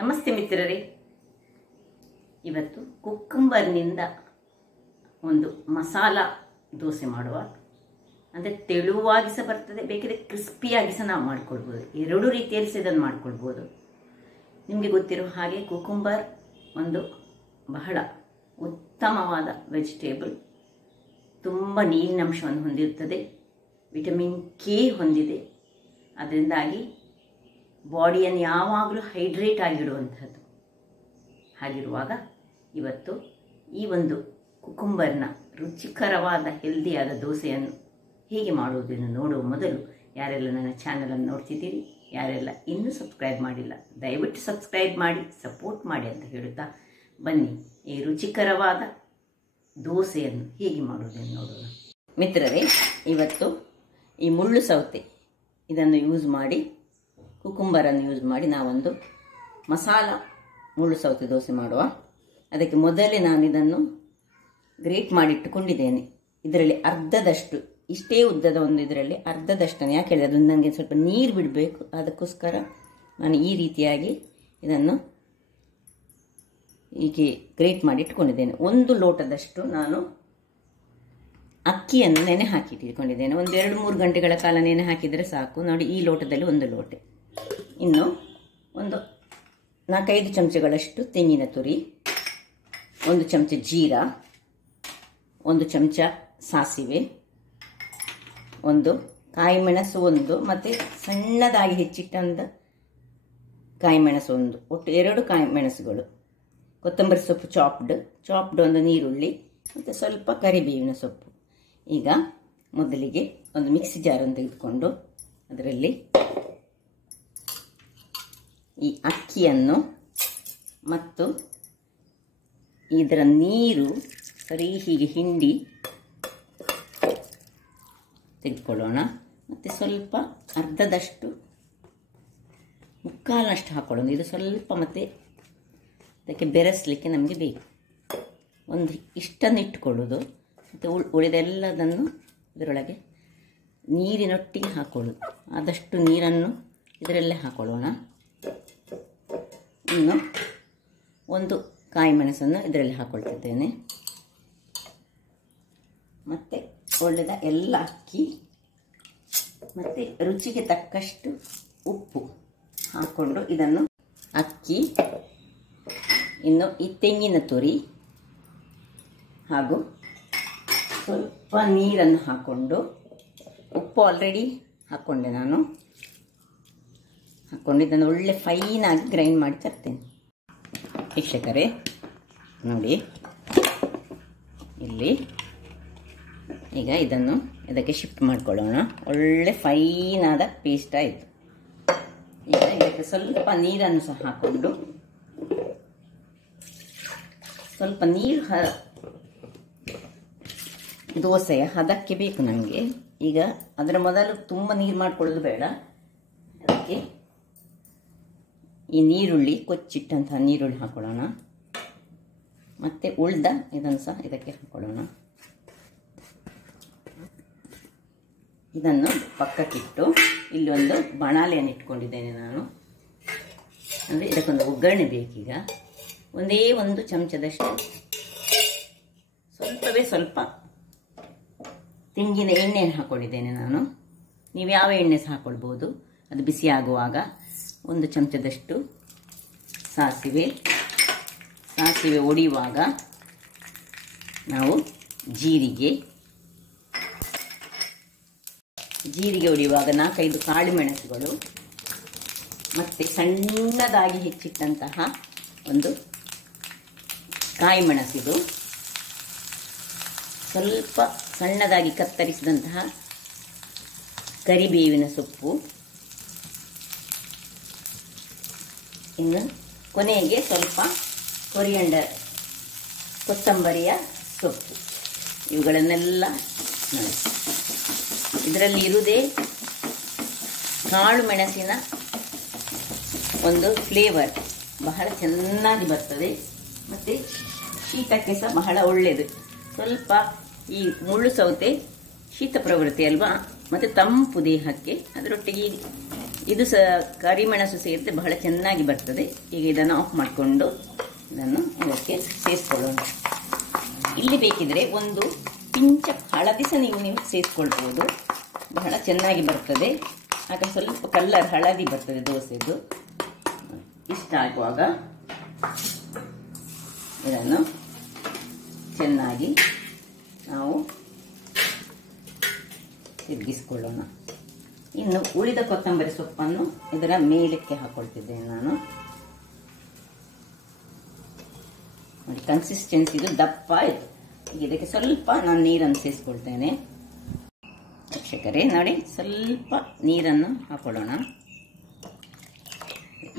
ನಮಸ್ತೆ ಮಿತ್ರರೇ, ಇವತ್ತು ಕುಕ್ಕುಂಬರ್ನಿಂದ ಒಂದು ಮಸಾಲ ದೋಸೆ ಮಾಡುವ. ಅಂದರೆ ತೆಳುವಾಗಿ ಸಹ ಬರ್ತದೆ, ಬೇಕಿದ್ರೆ ಕ್ರಿಸ್ಪಿಯಾಗಿ ಸಹ ನಾವು ಮಾಡ್ಕೊಳ್ಬೋದು. ಎರಡು ರೀತಿಯಲ್ಲಿ ಸಹ ಇದನ್ನು ಮಾಡ್ಕೊಳ್ಬೋದು. ನಿಮಗೆ ಗೊತ್ತಿರೋ ಹಾಗೆ ಕುಕ್ಕುಂಬರ್ ಒಂದು ಬಹಳ ಉತ್ತಮವಾದ ವೆಜಿಟೇಬಲ್. ತುಂಬ ನೀರಿನಂಶವನ್ನು ಹೊಂದಿರುತ್ತದೆ, ವಿಟಮಿನ್ ಕೆ ಹೊಂದಿದೆ. ಅದರಿಂದಾಗಿ ಬಾಡಿಯನ್ನು ಯಾವಾಗಲೂ ಹೈಡ್ರೇಟ್ ಆಗಿಡುವಂಥದ್ದು. ಹಾಗಿರುವಾಗ ಇವತ್ತು ಈ ಒಂದು ಕುಕ್ಕುಂಬರ್ನ ರುಚಿಕರವಾದ ಹೆಲ್ದಿಯಾದ ದೋಸೆಯನ್ನು ಹೇಗೆ ಮಾಡುವುದನ್ನು ನೋಡುವ ಮೊದಲು, ಯಾರೆಲ್ಲ ನನ್ನ ಚಾನಲನ್ನು ನೋಡ್ತಿದ್ದೀರಿ, ಯಾರೆಲ್ಲ ಇನ್ನೂ ಸಬ್ಸ್ಕ್ರೈಬ್ ಮಾಡಿಲ್ಲ, ದಯವಿಟ್ಟು ಸಬ್ಸ್ಕ್ರೈಬ್ ಮಾಡಿ ಸಪೋರ್ಟ್ ಮಾಡಿ ಅಂತ ಹೇಳುತ್ತಾ ಬನ್ನಿ ಈ ರುಚಿಕರವಾದ ದೋಸೆಯನ್ನು ಹೇಗೆ ಮಾಡುವುದನ್ನು ನೋಡೋಣ. ಮಿತ್ರರೇ, ಇವತ್ತು ಈ ಮುಳ್ಳು ಸೌತೆ ಇದನ್ನು ಯೂಸ್ ಮಾಡಿ, ಕುಕ್ಕುಂಬರನ್ನು ಯೂಸ್ ಮಾಡಿ ನಾವೊಂದು ಮಸಾಲ ಮುಳ್ಳು ಸೌತೆ ದೋಸೆ ಮಾಡುವ. ಅದಕ್ಕೆ ಮೊದಲೇ ನಾನು ಇದನ್ನು ಗ್ರೇಟ್ ಮಾಡಿಟ್ಟುಕೊಂಡಿದ್ದೇನೆ. ಇದರಲ್ಲಿ ಅರ್ಧದಷ್ಟು, ಇಷ್ಟೇ ಉದ್ದದ ಒಂದು ಇದರಲ್ಲಿ ಅರ್ಧದಷ್ಟನ್ನು, ಯಾಕೆ ಹೇಳಿದೆ ಅದನ್ನು ನನಗೆ ಸ್ವಲ್ಪ ನೀರು ಬಿಡಬೇಕು, ಅದಕ್ಕೋಸ್ಕರ ನಾನು ಈ ರೀತಿಯಾಗಿ ಇದನ್ನು ಹೀಗೆ ಗ್ರೇಟ್ ಮಾಡಿ ಇಟ್ಕೊಂಡಿದ್ದೇನೆ. ಒಂದು ಲೋಟದಷ್ಟು ನಾನು ಅಕ್ಕಿಯನ್ನು ನೆನೆ ಹಾಕಿಟ್ಟಿಕೊಂಡಿದ್ದೇನೆ. ಒಂದು 2-3 ಗಂಟೆಗಳ ಕಾಲ ನೆನೆ ಹಾಕಿದರೆ ಸಾಕು. ನೋಡಿ, ಈ ಲೋಟದಲ್ಲಿ ಒಂದು ಲೋಟೆ. ಇನ್ನು ಒಂದು 4-5 ಚಮಚಗಳಷ್ಟು ತೆಂಗಿನ ತುರಿ, 1 ಚಮಚ ಜೀರಾ, 1 ಚಮಚ ಸಾಸಿವೆ, 1 ಕಾಯಿ ಮೆಣಸು, 1 ಮತ್ತು ಸಣ್ಣದಾಗಿ ಹೆಚ್ಚಿಟ್ಟಂತ ಕಾಯಿ ಮೆಣಸು, 1 ಒಟ್ಟು 2 ಕಾಯಿ ಮೆಣಸುಗಳು, ಕೊತ್ತಂಬರಿ ಸೊಪ್ಪು ಚಾಪ್ಡ್, 1 ನೀರುಳ್ಳಿ ಮತ್ತು ಸ್ವಲ್ಪ ಕರಿಬೇವಿನ ಸೊಪ್ಪು. ಈಗ ಮೊದಲಿಗೆ ಒಂದು ಮಿಕ್ಸಿ ಜಾರನ್ನು ತೆಗೆದುಕೊಂಡು ಅದರಲ್ಲಿ ಈ ಅಕ್ಕಿಯನ್ನು ಮತ್ತು ಇದರ ನೀರು ಸರಿ ಹೀಗೆ ಹಿಂಡಿ ತೆಗೆದುಕೊಳ್ಳೋಣ. ಮತ್ತು ಸ್ವಲ್ಪ ಅರ್ಧದಷ್ಟು, ಮುಕ್ಕಾಲನಷ್ಟು ಹಾಕೊಳ್ಳೋಣ. ಇದು ಸ್ವಲ್ಪ ಮತ್ತೆ ಅದಕ್ಕೆ ಬೆರೆಸಲಿಕ್ಕೆ ನಮಗೆ ಬೇಕು. ಒಂದು ಇಷ್ಟನ್ನು ಇಟ್ಟುಕೊಳ್ಳೋದು ಮತ್ತು ಉಳಿದೆಲ್ಲದನ್ನು ಇದರೊಳಗೆ ನೀರಿನೊಟ್ಟಿಗೆ ಹಾಕೊಳ್ಳೋದು. ಆದಷ್ಟು ನೀರನ್ನು ಇದರಲ್ಲೇ ಹಾಕೊಳ್ಳೋಣ. ಇನ್ನು 1 ಕಾಯಿ ಮೆಣಸನ್ನು ಇದರಲ್ಲಿ ಹಾಕೊಳ್ತಿದ್ದೇನೆ. ಮತ್ತು ಒಳ್ಳೆದ ಎಲ್ಲ ಅಕ್ಕಿ ಮತ್ತು ರುಚಿಗೆ ತಕ್ಕಷ್ಟು ಉಪ್ಪು ಹಾಕ್ಕೊಂಡು ಇದನ್ನು ಅಕ್ಕಿ, ಇನ್ನು ಈ ತೆಂಗಿನ ತುರಿ ಹಾಗೂ ಸ್ವಲ್ಪ ನೀರನ್ನು ಹಾಕ್ಕೊಂಡು, ಉಪ್ಪು ಆಲ್ರೆಡಿ ಹಾಕ್ಕೊಂಡೆ ನಾನು, ಹಾಕ್ಕೊಂಡು ಇದನ್ನು ಒಳ್ಳೆ ಫೈನಾಗಿ ಗ್ರೈಂಡ್ ಮಾಡಿ ತರ್ತೇನೆ. ವೀಕ್ಷಕರೇ ನೋಡಿ, ಇಲ್ಲಿ ಈಗ ಇದನ್ನು ಇದಕ್ಕೆ ಶಿಫ್ಟ್ ಮಾಡಿಕೊಳ್ಳೋಣ. ಒಳ್ಳೆ ಫೈನಾದ ಪೇಸ್ಟ್ ಆಯಿತು. ಈಗ ಇದಕ್ಕೆ ಸ್ವಲ್ಪ ನೀರನ್ನು ಸಹ ಹಾಕ್ಕೊಂಡು, ಸ್ವಲ್ಪ ನೀರು ದೋಸೆಯ ಹದಕ್ಕೆ ಬೇಕು ನನಗೆ. ಈಗ ಅದರ ಮೊದಲು ತುಂಬ ನೀರು ಮಾಡ್ಕೊಳ್ಳೋದು ಬೇಡ. ಅದಕ್ಕೆ ಈ ನೀರುಳ್ಳಿ, ಕೊಚ್ಚಿಟ್ಟಂತಹ ನೀರುಳ್ಳಿ ಹಾಕೊಳ್ಳೋಣ. ಮತ್ತು ಉಳ್ದ ಇದನ್ನು ಸಹ ಇದಕ್ಕೆ ಹಾಕೊಳ್ಳೋಣ. ಇದನ್ನು ಪಕ್ಕಕ್ಕಿಟ್ಟು ಇಲ್ಲಿ ಒಂದು ಬಾಣಲೆಯನ್ನು ಇಟ್ಕೊಂಡಿದ್ದೇನೆ ನಾನು. ಅಂದರೆ ಇದಕ್ಕೊಂದು ಒಗ್ಗರಣೆ ಬೇಕೀಗ. ಒಂದೇ 1 ಚಮಚದಷ್ಟು, ಸ್ವಲ್ಪವೇ ಸ್ವಲ್ಪ ತೆಂಗಿನ ಎಣ್ಣೆಯನ್ನು ಹಾಕ್ಕೊಂಡಿದ್ದೇನೆ ನಾನು. ನೀವು ಯಾವ ಎಣ್ಣೆ ಸಹ ಹಾಕ್ಕೊಳ್ಬೋದು. ಅದು ಬಿಸಿ ಆಗುವಾಗ 1 ಚಮಚದಷ್ಟು ಸಾಸಿವೆ ಒಡೆಯುವಾಗ ನಾವು ಜೀರಿಗೆ ಒಡೆಯುವಾಗ 4-5 ಕಾಳು ಮೆಣಸುಗಳು ಮತ್ತು ಸಣ್ಣದಾಗಿ ಹೆಚ್ಚಿಟ್ಟಂತಹ 1 ಕಾಯಿ ಮೆಣಸಿದು, ಸ್ವಲ್ಪ ಸಣ್ಣದಾಗಿ ಕತ್ತರಿಸಿದಂತಹ ಕರಿಬೇವಿನ ಸೊಪ್ಪು, ಇನ್ನು ಕೊನೆಗೆ ಸ್ವಲ್ಪ ಕೊರಿಯಂಡರ್, ಕೊತ್ತಂಬರಿಯ ಸೊಪ್ಪು. ಇವುಗಳನ್ನೆಲ್ಲ ನೋಡಿ, ಇದರಲ್ಲಿ ಇರುವುದೇ ಕಾಳು ಮೆಣಸಿನ ಒಂದು ಫ್ಲೇವರ್ ಬಹಳ ಚೆನ್ನಾಗಿ ಬರ್ತದೆ ಮತ್ತು ಶೀತಕ್ಕೆ ಸಹ ಬಹಳ ಒಳ್ಳೆಯದು. ಸ್ವಲ್ಪ ಈ ಮುಳ್ಳು ಸೌತೆ ಶೀತ ಪ್ರವೃತ್ತಿ ಅಲ್ವಾ, ಮತ್ತು ತಂಪು ದೇಹಕ್ಕೆ. ಅದರೊಟ್ಟಿಗೆ ಇದು ಸಹ ಕರಿಮೆಣಸು ಸೇರಿದ್ರೆ ಬಹಳ ಚೆನ್ನಾಗಿ ಬರ್ತದೆ. ಈಗ ಇದನ್ನು ಆಫ್ ಮಾಡಿಕೊಂಡು ಇದನ್ನು ಇದಕ್ಕೆ ಸೇರಿಸ್ಕೊಳ್ಳೋಣ. ಇಲ್ಲಿ ಬೇಕಿದ್ರೆ ಒಂದು ಪಿಂಚ ಹಳದಿ ಸಹ ನೀವು ಸೇರಿಸ್ಕೊಳ್ಬೋದು, ಬಹಳ ಚೆನ್ನಾಗಿ ಬರ್ತದೆ. ಆಗ ಸ್ವಲ್ಪ ಕಲರ್ ಹಳದಿ ಬರ್ತದೆ ದೋಸೆದು. ಇಷ್ಟ ಆಗುವಾಗ ಇದನ್ನು ಚೆನ್ನಾಗಿ ನಾವು ತಿರುಗಿಸ್ಕೊಳ್ಳೋಣ. ಇನ್ನು ಉಳಿದ ಕೊತ್ತಂಬರಿ ಸೊಪ್ಪನ್ನು ಇದರ ಮೇಲಕ್ಕೆ ಹಾಕೊಳ್ತಿದ್ದೇನೆ ನಾನು. ನೋಡಿ, ಕನ್ಸಿಸ್ಟೆನ್ಸಿ ಇದು ದಪ್ಪ ಆಯಿತು. ಈಗ ಇದಕ್ಕೆ ಸ್ವಲ್ಪ ನಾನು ನೀರನ್ನು ಸೇರಿಸ್ಕೊಳ್ತೇನೆ. ವೀಕ್ಷಕರೇ ನೋಡಿ, ಸ್ವಲ್ಪ ನೀರನ್ನು ಹಾಕೊಳ್ಳೋಣ.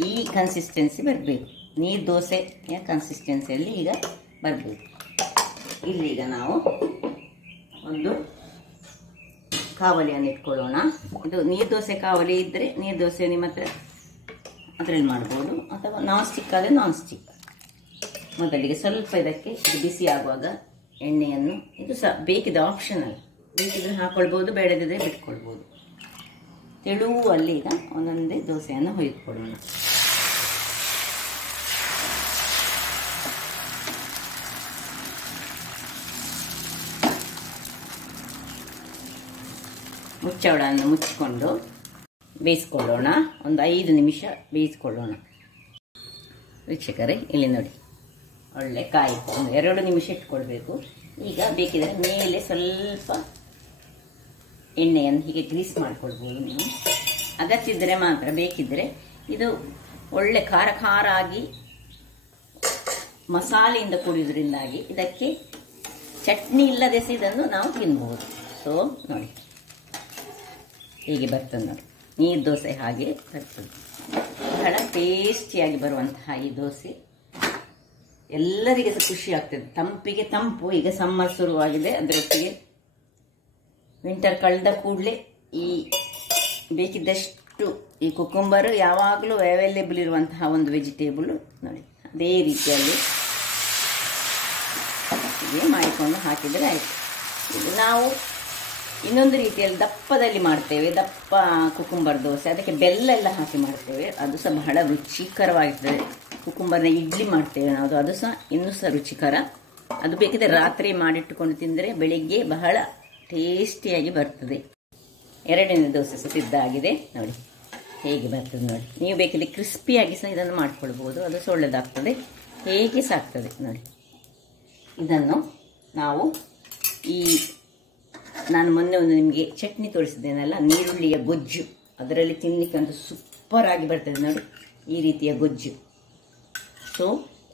ಈ ಕನ್ಸಿಸ್ಟೆನ್ಸಿ ಬರಬೇಕು, ನೀರು ದೋಸೆಯ ಕನ್ಸಿಸ್ಟೆನ್ಸಿಯಲ್ಲಿ ಈಗ ಬರಬೇಕು. ಇಲ್ಲೀಗ ನಾವು ಒಂದು ಕಾವಲಿಯನ್ನು ಇಟ್ಕೊಳ್ಳೋಣ. ಇದು ನೀರು ದೋಸೆ ಕಾವಲಿ ಇದ್ದರೆ ನೀರು ದೋಸೆ ನಿಮ್ಮ ಹತ್ರ ಅದರಲ್ಲಿ ಮಾಡ್ಬೋದು, ಅಥವಾ ನಾನ್ ಸ್ಟಿಕ್ ಆದರೆ ನಾನ್ ಸ್ಟಿಕ್. ಮೊದಲಿಗೆ ಸ್ವಲ್ಪ ಇದಕ್ಕೆ ಇದು ಬಿಸಿ ಆಗುವಾಗ ಎಣ್ಣೆಯನ್ನು, ಇದು ಸಹ ಬೇಕಿದೆ ಆಪ್ಷನಲ್, ಬೇಕಿದ್ರೆ ಹಾಕೊಳ್ಬೋದು, ಬೇಡದಿದ್ರೆ ಬಿಟ್ಕೊಳ್ಬೋದು. ತೆಳುವಲ್ಲಿ ಈಗ ಒಂದೊಂದೇ ದೋಸೆಯನ್ನು ಹೊಯ್ಕೊಳ್ಳೋಣ. ಮುಚ್ಚಳವನ್ನು ಮುಚ್ಚಿಕೊಂಡು ಬೇಯಿಸ್ಕೊಳ್ಳೋಣ. ಒಂದು 5 ನಿಮಿಷ ಬೇಯಿಸ್ಕೊಳ್ಳೋಣ. ವೀಕ್ಷಕರೇ ಇಲ್ಲಿ ನೋಡಿ, ಒಳ್ಳೆ ಕಾಯಿತು. ಒಂದು 2 ನಿಮಿಷ ಇಟ್ಕೊಳ್ಬೇಕು. ಈಗ ಬೇಕಿದ್ರೆ ಮೇಲೆ ಸ್ವಲ್ಪ ಎಣ್ಣೆಯನ್ನು ಹೀಗೆ ಗ್ರೀಸ್ ಮಾಡ್ಕೊಳ್ಬೋದು ನೀವು, ಅಗತ್ಯವಿದ್ದರೆ ಮಾತ್ರ. ಬೇಕಿದ್ರೆ ಇದು ಒಳ್ಳೆ ಖಾರ ಖಾರ ಆಗಿ ಮಸಾಲೆಯಿಂದ ಕೂಡಿದ್ರಿಂದಾಗಿ ಇದಕ್ಕೆ ಚಟ್ನಿ ಇಲ್ಲದೆ ಸಹ ಇದನ್ನು ನಾವು ತಿನ್ಬೋದು. ಸೊ ನೋಡಿ, ಹೀಗೆ ಬರ್ತದೆ ನೋಡಿ, ನೀರು ದೋಸೆ ಹಾಗೆ ಬರ್ತದೆ. ಬಹಳ ಟೇಸ್ಟಿಯಾಗಿ ಬರುವಂತಹ ಈ ದೋಸೆ ಎಲ್ಲರಿಗೆ ಸಹ ಖುಷಿ ಆಗ್ತದೆ. ತಂಪಿಗೆ ತಂಪು, ಈಗ ಸಮ್ಮರ್ ಶುರುವಾಗಿದೆ, ಅದರೊಟ್ಟಿಗೆ ವಿಂಟರ್ ಕಳೆದ ಕೂಡಲೇ ಈ ಬೇಕಿದ್ದಷ್ಟು ಈ ಕುಕುಂಬರ್ ಯಾವಾಗಲೂ ಅವೈಲೇಬಲ್ ಇರುವಂತಹ ಒಂದು ವೆಜಿಟೇಬಲ್ ನೋಡಿ. ಅದೇ ರೀತಿಯಲ್ಲಿ ಹೀಗೆ ಮಾಡಿಕೊಂಡು ಹಾಕಿದರೆ ಆಯಿತು. ಇದು ನಾವು ಇನ್ನೊಂದು ರೀತಿಯಲ್ಲಿ ದಪ್ಪದಲ್ಲಿ ಮಾಡ್ತೇವೆ, ದಪ್ಪ ಕುಕುಂಬರ್ ದೋಸೆ. ಅದಕ್ಕೆ ಬೆಲ್ಲ ಎಲ್ಲ ಹಾಕಿ ಮಾಡ್ತೇವೆ, ಅದು ಸಹ ಬಹಳ ರುಚಿಕರವಾಗಿರ್ತದೆ. ಕುಕುಂಬರ್ನ ಇಡ್ಲಿ ಮಾಡ್ತೇವೆ ನಾವು, ಅದು ಸಹ ಇನ್ನೂ ಸಹ ರುಚಿಕರ. ಅದು ಬೇಕಿದ್ರೆ ರಾತ್ರಿ ಮಾಡಿಟ್ಟುಕೊಂಡು ತಿಂದರೆ ಬೆಳಿಗ್ಗೆ ಬಹಳ ಟೇಸ್ಟಿಯಾಗಿ ಬರ್ತದೆ. 2ನೇ ದೋಸೆ ಸಹ ಸಿದ್ಧ ಆಗಿದೆ ನೋಡಿ, ಹೇಗೆ ಬರ್ತದೆ ನೋಡಿ. ನೀವು ಬೇಕಿದ್ರೆ ಕ್ರಿಸ್ಪಿಯಾಗಿ ಸಹ ಇದನ್ನು ಮಾಡ್ಕೊಳ್ಬೋದು, ಅದು ಸಹ ಒಳ್ಳೆಯದಾಗ್ತದೆ. ಹೇಗೆ ಸಹ ಆಗ್ತದೆ ನೋಡಿ. ಇದನ್ನು ನಾವು ನಾನು ಮೊನ್ನೆ ಒಂದು ನಿಮಗೆ ಚಟ್ನಿ ತೋರಿಸಿದ್ದೇನಲ್ಲ, ನೀರುಳ್ಳಿಯ ಗೊಜ್ಜು, ಅದರಲ್ಲಿ ತಿನ್ನಲಿಕ್ಕಂತೂ ಸೂಪರ್ ಆಗಿ ಬರ್ತದೆ ನೋಡಿ, ಈ ರೀತಿಯ ಗೊಜ್ಜು. ಸೊ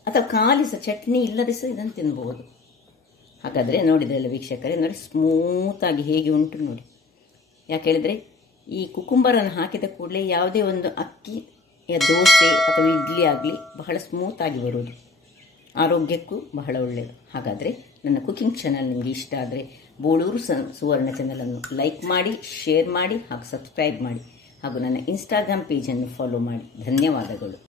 ಅಥವಾ ಖಾಲಿ ಸಹ ಚಟ್ನಿ ಇಲ್ಲದೆ ಸಹ ಇದನ್ನು ತಿನ್ಬೋದು. ಹಾಗಾದರೆ ನೋಡಿದ್ರಲ್ಲ ವೀಕ್ಷಕರೇ, ನೋಡಿ ಸ್ಮೂತಾಗಿ ಹೇಗೆ ಉಂಟು ನೋಡಿ. ಯಾಕೆ ಹೇಳಿದರೆ ಈ ಕುಕುಂಬರನ್ನು ಹಾಕಿದ ಕೂಡಲೇ ಯಾವುದೇ ಒಂದು ಅಕ್ಕಿಯ ದೋಸೆ ಅಥವಾ ಇಡ್ಲಿ ಆಗಲಿ ಬಹಳ ಸ್ಮೂತಾಗಿ ಬರೋದು, ಆರೋಗ್ಯಕ್ಕೂ ಬಹಳ ಒಳ್ಳೆಯದು. ಹಾಗಾದರೆ ನನ್ನ ಕುಕಿಂಗ್ ಚಾನಲ್ ನಿಮಗೆ ಇಷ್ಟ ಆದರೆ ಬೋಳೂರು ಸುವರ್ಣ ಚಾನಲನ್ನು ಲೈಕ್ ಮಾಡಿ, ಶೇರ್ ಮಾಡಿ ಹಾಗೂ ಸಬ್ಸ್ಕ್ರೈಬ್ ಮಾಡಿ, ಹಾಗೂ ನನ್ನ ಇನ್ಸ್ಟಾಗ್ರಾಮ್ ಪೇಜನ್ನು ಫಾಲೋ ಮಾಡಿ. ಧನ್ಯವಾದಗಳು.